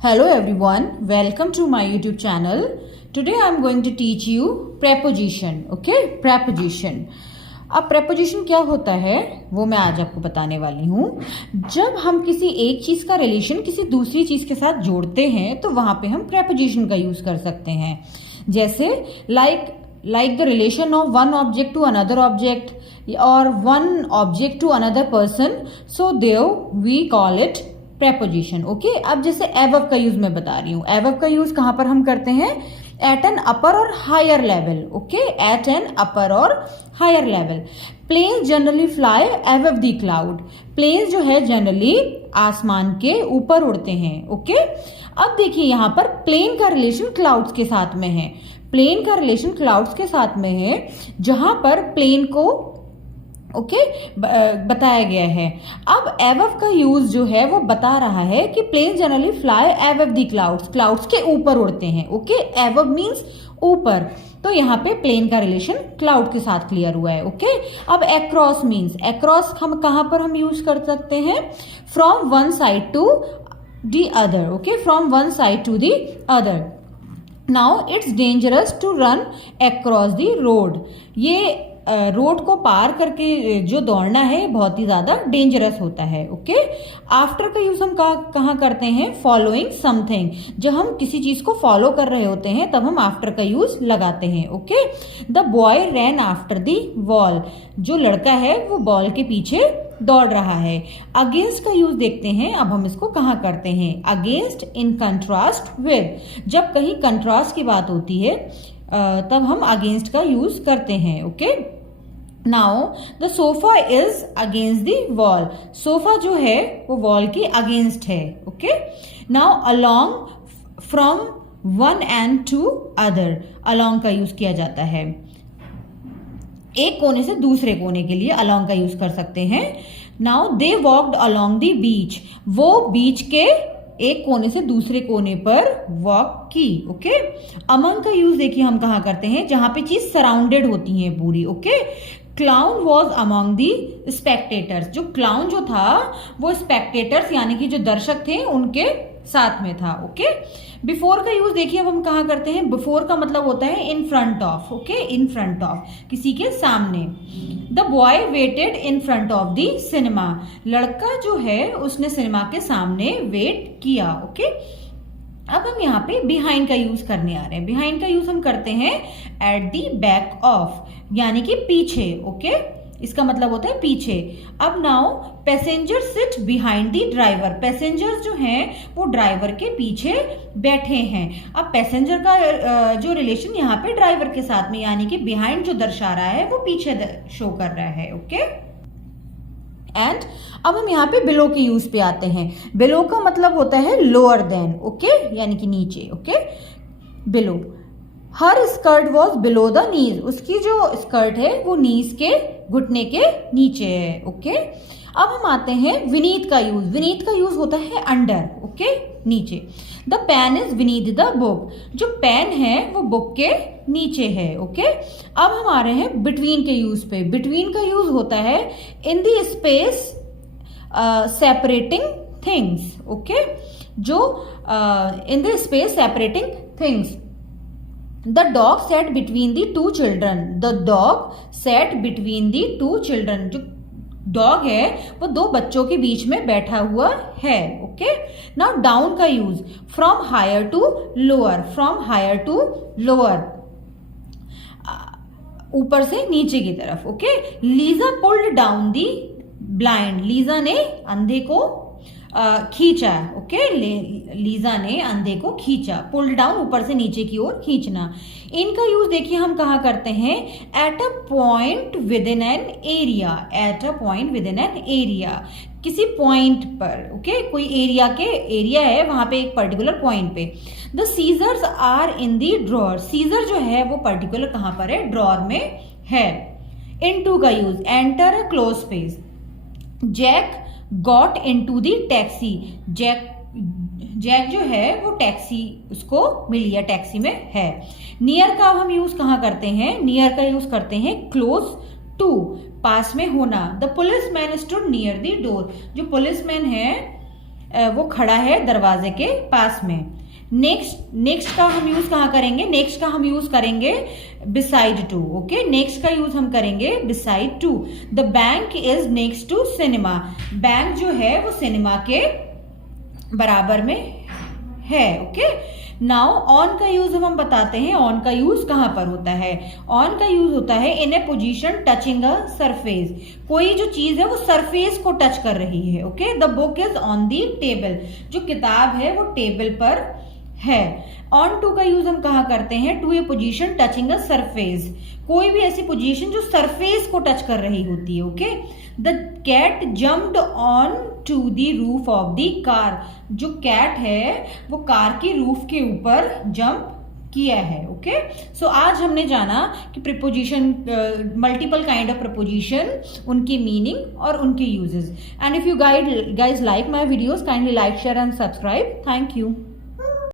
Hello everyone, welcome to my YouTube channel. Today I am going to teach you preposition. Okay, preposition. अब preposition क्या होता है वो मैं आज आपको बताने वाली हूँ। जब हम किसी एक चीज का रिलेशन किसी दूसरी चीज के साथ जोड़ते हैं तो वहां पे हम preposition का यूज कर सकते हैं। जैसे like the relation of one object to another object or one object to another person, so there we call it preposition. Okay, अब जैसे above का यूज मैं बता रही हूँ। above का यूज कहां पर हम करते हैं? एट एन अपर और higher level. Okay, at an upper और higher level. Planes generally fly above the cloud. Planes जो है जनरली आसमान के ऊपर उड़ते हैं। ओके, अब देखिए यहां पर प्लेन का रिलेशन क्लाउड्स के साथ में है। प्लेन का रिलेशन क्लाउड्स के साथ में है जहां पर प्लेन को बताया गया है। अब एवव का यूज जो है वो बता रहा है कि plane generally fly above the clouds. Clouds के ऊपर उड़ते हैं। ओके, एवव मींस ऊपर, तो यहाँ पे प्लेन का रिलेशन क्लाउड के साथ क्लियर हुआ है। ओके, अब अक्रॉस मींस, अक्रॉस हम कहां पर हम यूज कर सकते हैं? From one side to the other. Okay, from one side to the other. Now it's dangerous to run across the road. ये रोड को पार करके जो दौड़ना है बहुत ही ज्यादा डेंजरस होता है। ओके, आफ्टर का यूज हम कहाँ करते हैं? Following something. जब हम किसी चीज को फॉलो कर रहे होते हैं तब हम आफ्टर का यूज लगाते हैं। Okay, the boy rain after the ball. जो लड़का है वो बॉल के पीछे दौड़ रहा है। अगेंस्ट का यूज देखते हैं। अब हम इसको कहाँ करते हैं? Against, in contrast with. जब कहीं कंट्रास्ट की बात होती है तब हम अगेंस्ट का यूज करते हैं। Okay, now the sofa is against the wall. Sofa जो है वो वॉल के अगेंस्ट है। Okay, now along, from one and two other. Along का यूज किया जाता है। एक कोने से दूसरे कोने के लिए अलोंग का यूज कर सकते हैं। Now they walked along the beach. वो बीच के एक कोने से दूसरे कोने पर वॉक की। ओके, अमंग का यूज देखिए हम कहाँ करते हैं? जहां पे चीज सराउंडेड होती है पूरी। Okay, clown was among the spectators. जो क्लाउन जो था वो स्पेक्टेटर्स यानी कि जो दर्शक थे उनके साथ में था। ओके, बिफोर का यूज देखिए अब हम कहाँ करते हैं? बिफोर का मतलब होता है in front of. Okay, in front of, किसी के सामने। The boy waited in front of the cinema. लड़का जो है उसने सिनेमा के सामने वेट किया। ओके, अब हम यहाँ पे बिहाइंड का यूज करने आ रहे हैं। बिहाइंड का यूज हम करते हैं एट दी बैक ऑफ, यानी कि पीछे। ओके, इसका मतलब होता है पीछे। अब now passenger sit behind the driver. Passengers जो हैं वो ड्राइवर के पीछे बैठे हैं। अब पैसेंजर का जो रिलेशन यहाँ पे ड्राइवर के साथ में, यानी कि बिहाइंड जो दर्शा रहा है वो पीछे शो कर रहा है। ओके, एंड अब हम यहाँ पे बिलो के यूज पे आते हैं। बिलो का मतलब होता है लोअर देन। ओके, यानी कि नीचे। Okay, below. Her skirt was below the knees. उसकी जो स्कर्ट है वो नीज के, घुटने के नीचे है। ओके, अब हम आते हैं विनीत का यूज। विनीत का यूज होता है अंडर। ओके, नीचे। The pen is beneath the book. जो पेन है वो बुक के नीचे है। ओके, अब हम आ रहे हैं बिटवीन के यूज पे। बिटवीन का यूज होता है in the space separating things. Okay, जो in the space separating things. The dog sat between the two children. The dog sat between the two children. जो डॉग है वो दो बच्चों के बीच में बैठा हुआ है। ओके, नाउ डाउन का use from higher to lower. From higher to lower, ऊपर से नीचे की तरफ। Okay, Lisa pulled down the blind. Lisa ने अंधे को खींचा। ओके, लीजा ने अंधे को खींचा। पुल्ड डाउन, ऊपर से नीचे की ओर खींचना। इनका यूज देखिए हम कहाँ करते हैं? At a point within an area. At a point within an area, किसी पॉइंट पर। ओके, कोई एरिया है वहां पे, एक पर्टिकुलर पॉइंट पे। The scissors are in the drawer. Scissor जो है वो पर्टिकुलर कहां पर है? ड्रॉर में है। इनटू का use enter a close space. Jack got into the taxi. Jack जो है वो टैक्सी उसको मिली है, टैक्सी में है। नियर का हम यूज कहाँ करते हैं? नियर का यूज करते हैं क्लोज टू, पास में होना। The police man stood near the door. जो पुलिस मैन है वो खड़ा है दरवाजे के पास में। नेक्स्ट का हम यूज कहाँ करेंगे? नेक्स्ट का हम यूज करेंगे बिसाइड टू। ओके, नेक्स्ट का यूज हम करेंगे beside to. The bank is next to cinema. Bank जो है वो सिनेमा के बराबर में है। ओके, नाउ ऑन का यूज हम बताते हैं। ऑन का यूज कहां पर होता है? ऑन का यूज होता है इन ए पोजीशन टचिंग अ सरफेस। कोई जो चीज है वो सरफेस को टच कर रही है। Okay, the book is on the table. जो किताब है वो टेबल पर है। ऑन टू का यूज हम कहा करते हैं? To a position touching a surface. कोई भी ऐसी पोजीशन जो सरफेस को टच कर रही होती है। Okay, the cat jumped on to the roof of the car. जो कैट है वो कार की रूफ के ऊपर जंप किया है। ओके, सो आज हमने जाना कि preposition, multiple kind of preposition, उनकी मीनिंग और उनके uses. And if you guys like my videos, kindly like, share and subscribe. Thank you.